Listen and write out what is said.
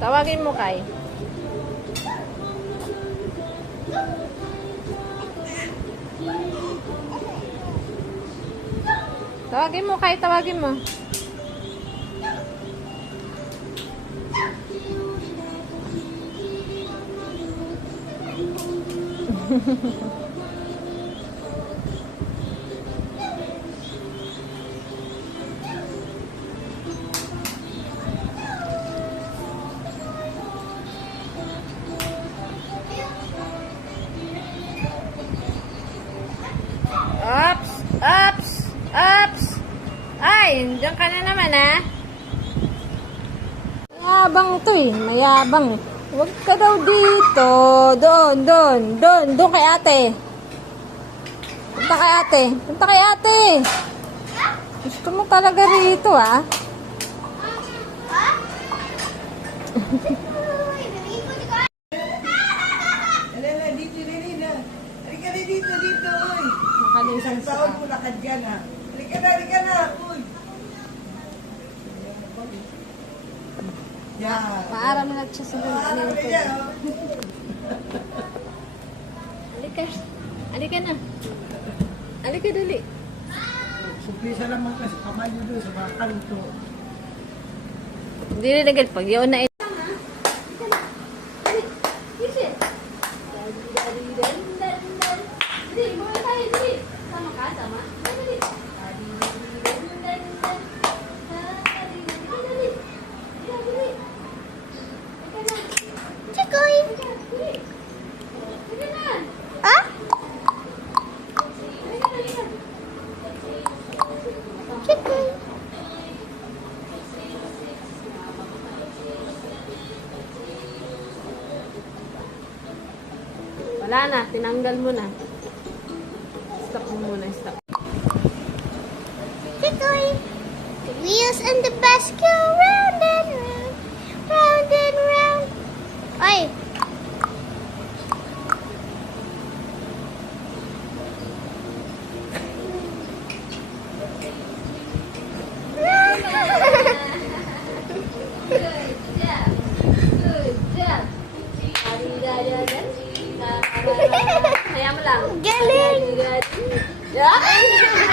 Tawagin mo, Kai. Tawagin mo, Kai. Tawagin mo. Ups! Ups! Ups! Ay, diyan ka na naman, ha? Mayabang to, eh. Mayabang. Huwag ka daw dito. Doon kay ate. Punta kay ate. Punta kay ate. Gusto mo talaga rito, ha? Dito, oy. Makalisan Isang taon po lakad ka na. Halika na, uy. Yan. Maaram na siya sa Ano ganun. ba yan, oh? Halika. Halika na. Halika dali. Suplisa naman kasi kamay nyo doon sa mga kanto. Hindi rin agad pag yun na ito. Wala na, tinanggal mo na. Stop mo muna, stop. Tickly. The wheels and the bus go round and round, round and round. Oi. Kaya mo lang. Galing. Yeah.